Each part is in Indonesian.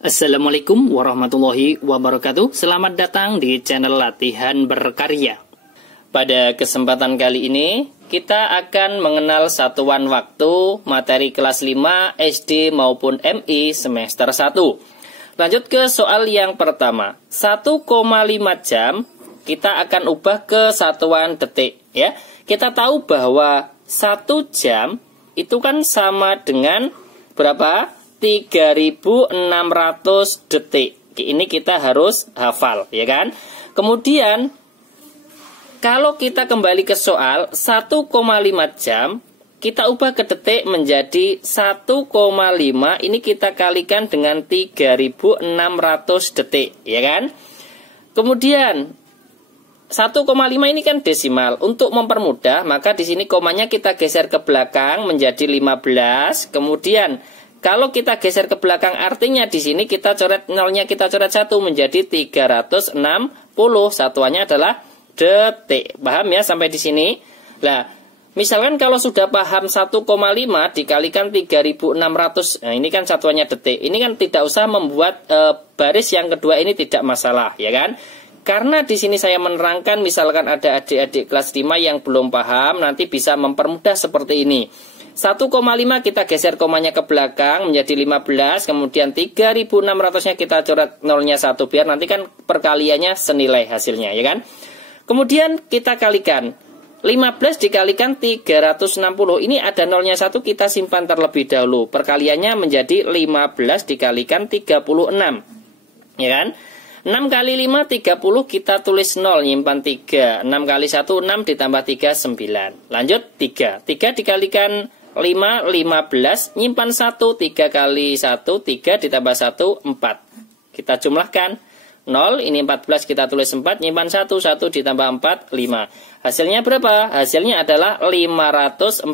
Assalamualaikum warahmatullahi wabarakatuh. Selamat datang di channel Latihan Berkarya. Pada kesempatan kali ini kita akan mengenal satuan waktu materi kelas 5 SD maupun MI semester 1. Lanjut ke soal yang pertama. 1,5 jam kita akan ubah ke satuan detik ya. Kita tahu bahwa 1 jam itu kan sama dengan berapa? 3.600 detik. Ini kita harus hafal, ya kan? Kemudian kalau kita kembali ke soal 1,5 jam, kita ubah ke detik menjadi 1,5. Ini kita kalikan dengan 3.600 detik, ya kan? Kemudian 1,5 ini kan desimal. Untuk mempermudah, maka di sini komanya kita geser ke belakang menjadi 15. Kemudian kalau kita geser ke belakang, artinya di sini kita coret nolnya, kita coret 1 menjadi 360. Satuannya adalah detik. Paham ya sampai di sini? Nah, misalkan kalau sudah paham 1,5 dikalikan 3.600. Nah, ini kan satuannya detik. Ini kan tidak usah membuat baris yang kedua ini, tidak masalah, ya kan? Karena di sini saya menerangkan, misalkan ada adik-adik kelas 5 yang belum paham, nanti bisa mempermudah seperti ini. 1,5 kita geser komanya ke belakang menjadi 15, kemudian 3.600-nya kita coret nolnya 1 biar nanti kan perkaliannya senilai hasilnya, ya kan? Kemudian kita kalikan 15 dikalikan 360. Ini ada nolnya 1, kita simpan terlebih dahulu. Perkaliannya menjadi 15 dikalikan 36. Ya kan? 6 kali 5, 30, kita tulis 0, nyimpan 3. 6 kali 1, 6, ditambah 3, 9. Lanjut, 3. 3 dikalikan 5, 15, nyimpan 1, 3 kali 1, 3, ditambah 1, 4. Kita jumlahkan, 0, ini 14, kita tulis 4, nyimpan 1, 1 ditambah 4, 5. Hasilnya berapa? Hasilnya adalah 540.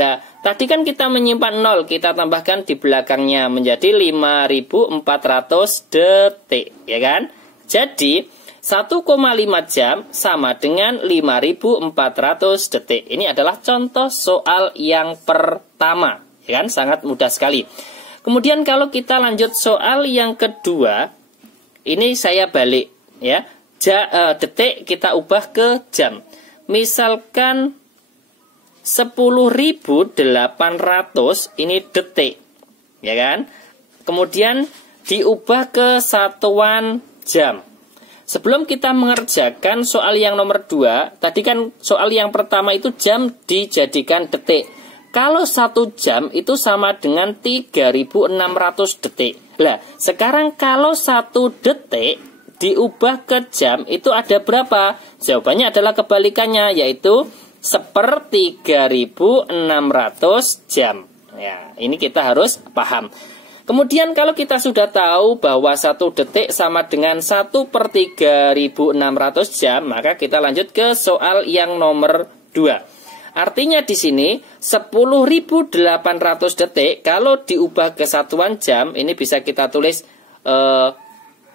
Nah, tadi kan kita menyimpan 0, kita tambahkan di belakangnya menjadi 5.400 detik, ya kan? Jadi 1,5 jam sama dengan 5.400 detik. Ini adalah contoh soal yang pertama, ya kan? Sangat mudah sekali. Kemudian kalau kita lanjut soal yang kedua, ini saya balik, ya. Detik kita ubah ke jam. Misalkan 10.800 ini detik, ya kan? Kemudian diubah ke satuan jam. Sebelum kita mengerjakan soal yang nomor 2, tadi kan soal yang pertama itu jam dijadikan detik. Kalau 1 jam itu sama dengan 3.600 detik. Nah, sekarang kalau 1 detik diubah ke jam itu ada berapa? Jawabannya adalah kebalikannya, yaitu 1/3.600 jam. Ya, ini kita harus paham. Kemudian kalau kita sudah tahu bahwa 1 detik sama dengan 1/3.600 jam, maka kita lanjut ke soal yang nomor 2. Artinya di sini 10.800 detik kalau diubah ke satuan jam, ini bisa kita tulis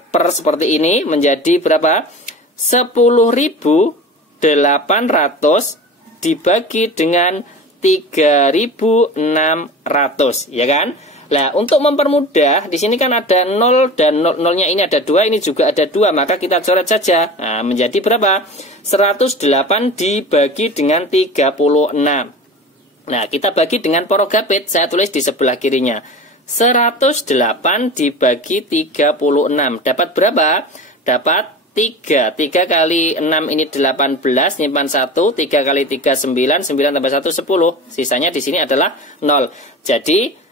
per seperti ini menjadi berapa? 10.800 dibagi dengan 3.600, ya kan? Nah, untuk mempermudah, di sini kan ada 0 dan nolnya ini ada 2, ini juga ada 2, maka kita coret saja. Nah, menjadi berapa? 108 dibagi dengan 36. Nah, kita bagi dengan porogapit, saya tulis di sebelah kirinya. 108 dibagi 36. Dapat berapa? Dapat 3. 3 kali 6 ini 18, nyimpan 1, 3 kali 3 9, 9 tambah 1 10. Sisanya di sini adalah 0. Jadi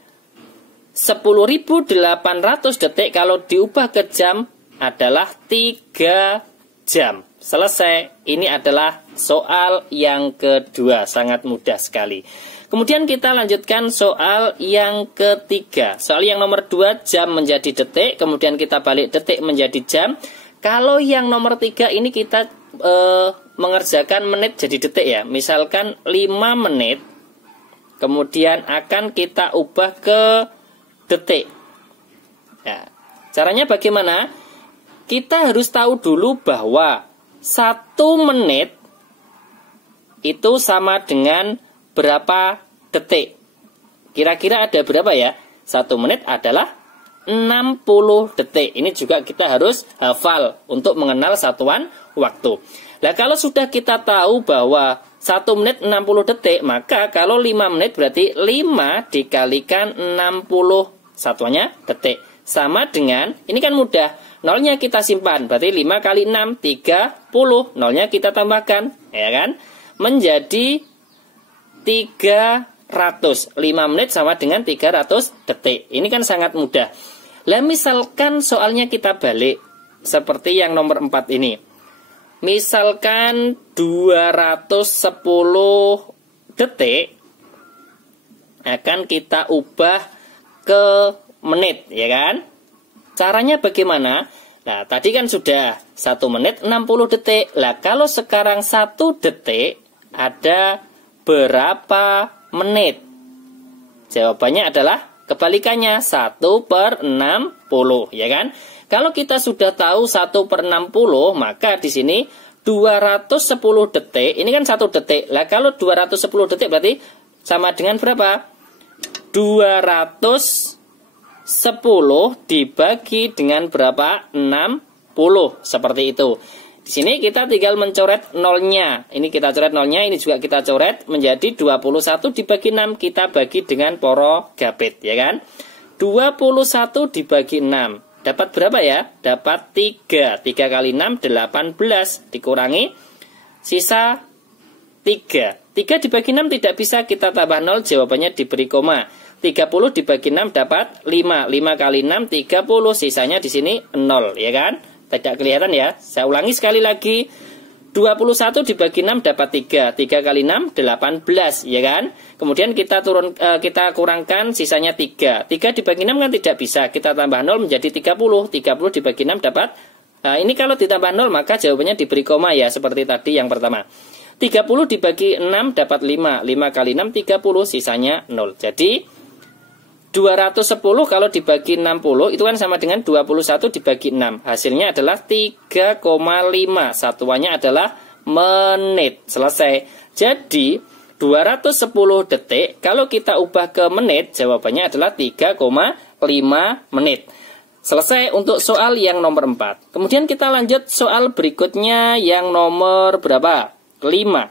10.800 detik kalau diubah ke jam adalah 3 jam. Selesai. Ini adalah soal yang kedua. Sangat mudah sekali. Kemudian kita lanjutkan soal yang ketiga. Soal yang nomor 2, jam menjadi detik. Kemudian kita balik detik menjadi jam. Kalau yang nomor 3 ini kita mengerjakan menit jadi detik ya. Misalkan 5 menit. Kemudian akan kita ubah ke detik. Ya, caranya bagaimana? Kita harus tahu dulu bahwa 1 menit itu sama dengan berapa detik. Kira-kira ada berapa ya? 1 menit adalah 60 detik. Ini juga kita harus hafal untuk mengenal satuan waktu. Nah, kalau sudah kita tahu bahwa 1 menit 60 detik, maka kalau 5 menit berarti 5 dikalikan 60 satuannya detik. Sama dengan, ini kan mudah, nolnya kita simpan, berarti 5 kali 6, 30, nolnya kita tambahkan, ya kan? Menjadi 300, 5 menit sama dengan 300 detik. Ini kan sangat mudah. Lah misalkan soalnya kita balik, seperti yang nomor 4 ini. Misalkan 210 detik, akan kita ubah ke menit, ya kan? Caranya bagaimana? Nah, tadi kan sudah 1 menit 60 detik. Lah, kalau sekarang 1 detik ada berapa menit? Jawabannya adalah kebalikannya, 1/60, ya kan? Kalau kita sudah tahu 1/60, maka di sini 210 detik, ini kan 1 detik. Lah, kalau 210 detik berarti sama dengan berapa? 210 dibagi dengan berapa? 60, seperti itu. Di sini kita tinggal mencoret nolnya. Ini kita coret nolnya, ini juga kita coret menjadi 21 dibagi 6. Kita bagi dengan poro gapit, ya kan? 21 dibagi 6. Dapat berapa ya? Dapat 3. 3 kali 6, 18. Dikurangi, sisa 3. 3 dibagi 6 tidak bisa, kita tambah 0, jawabannya diberi koma. 30 dibagi 6 dapat 5. 5 kali 6, 30. Sisanya di sini 0, ya kan? Tidak kelihatan ya? Saya ulangi sekali lagi. 21 dibagi 6 dapat 3. 3 kali 6, 18, ya kan? Kemudian kita kurangkan sisanya 3. 3 dibagi 6 kan tidak bisa. Kita tambah 0 menjadi 30. 30 dibagi 6 dapat, nah ini kalau ditambah 0 maka jawabannya diberi koma ya, seperti tadi yang pertama. 30 dibagi 6 dapat 5. 5 kali 6, 30. Sisanya 0. Jadi 210 kalau dibagi 60 itu kan sama dengan 21 dibagi 6. Hasilnya adalah 3,5. Satuannya adalah menit. Selesai. Jadi 210 detik kalau kita ubah ke menit, jawabannya adalah 3,5 menit. Selesai untuk soal yang nomor 4. Kemudian kita lanjut soal berikutnya yang nomor berapa? 5.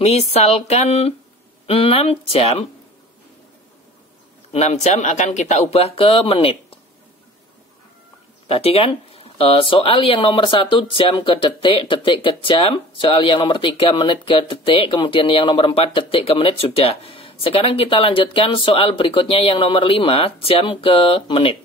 Misalkan 6 jam akan kita ubah ke menit. Tadi kan soal yang nomor 1 jam ke detik, detik ke jam. Soal yang nomor 3 menit ke detik. Kemudian yang nomor 4 detik ke menit sudah. Sekarang kita lanjutkan soal berikutnya yang nomor 5 jam ke menit.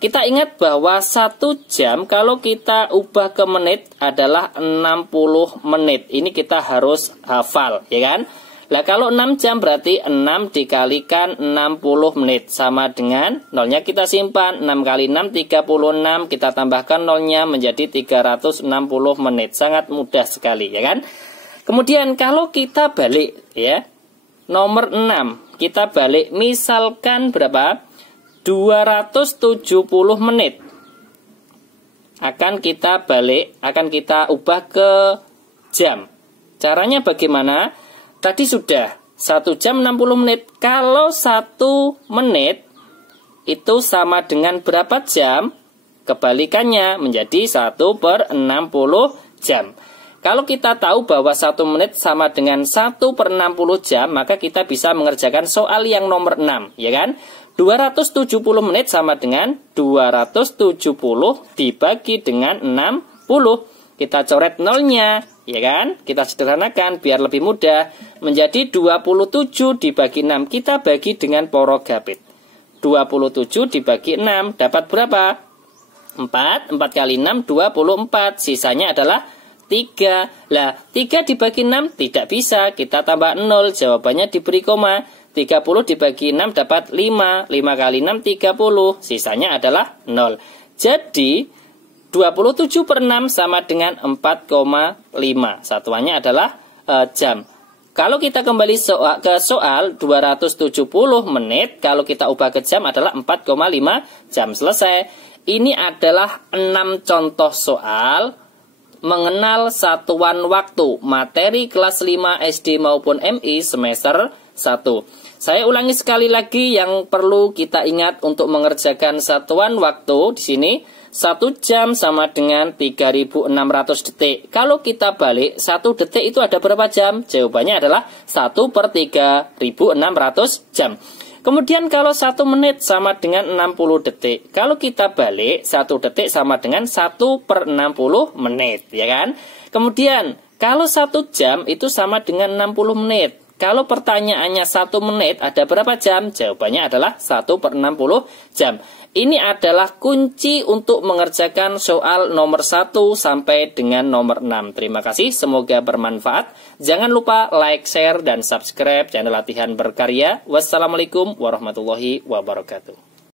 Kita ingat bahwa 1 jam kalau kita ubah ke menit adalah 60 menit. Ini kita harus hafal, ya kan? Nah, kalau 6 jam berarti 6 dikalikan 60 menit. Sama dengan nolnya kita simpan. 6 kali 6, 36. Kita tambahkan nolnya menjadi 360 menit. Sangat mudah sekali, ya kan? Kemudian kalau kita balik, ya. Nomor 6. Kita balik. Misalkan berapa? 270 menit. Akan kita balik, akan kita ubah ke jam. Caranya bagaimana? Tadi sudah 1 jam 60 menit. Kalau 1 menit itu sama dengan berapa jam? Kebalikannya menjadi 1/60 jam. Kalau kita tahu bahwa 1 menit sama dengan 1/60 jam, maka kita bisa mengerjakan soal yang nomor 6, ya kan? 270 menit sama dengan 270 dibagi dengan 60. Kita coret nolnya, ya kan? Kita sederhanakan biar lebih mudah. Menjadi 27 dibagi 6. Kita bagi dengan poro gapit. 27 dibagi 6. Dapat berapa? 4. 4 kali 6, 24. Sisanya adalah 3. Lah, 3 dibagi 6 tidak bisa. Kita tambah 0. Jawabannya diberi koma. 30 dibagi 6 dapat 5. 5 kali 6, 30. Sisanya adalah 0. Jadi 27/6 sama dengan 4,5. Satuannya adalah jam. Kalau kita kembali ke soal 270 menit, kalau kita ubah ke jam adalah 4,5 jam. Selesai. Ini adalah 6 contoh soal mengenal satuan waktu materi kelas 5 SD maupun MI semester 1. Saya ulangi sekali lagi yang perlu kita ingat untuk mengerjakan satuan waktu di sini. 1 jam sama dengan 3600 detik. Kalau kita balik, 1 detik itu ada berapa jam? Jawabannya adalah 1/3600 jam. Kemudian kalau 1 menit sama dengan 60 detik. Kalau kita balik, 1 detik sama dengan 1/60 menit, ya kan? Kemudian kalau 1 jam itu sama dengan 60 menit. Kalau pertanyaannya 1 menit ada berapa jam? Jawabannya adalah 1/60 jam. Ini adalah kunci untuk mengerjakan soal nomor 1 sampai dengan nomor 6. Terima kasih, semoga bermanfaat. Jangan lupa like, share, dan subscribe channel Latihan Berkarya. Wassalamualaikum warahmatullahi wabarakatuh.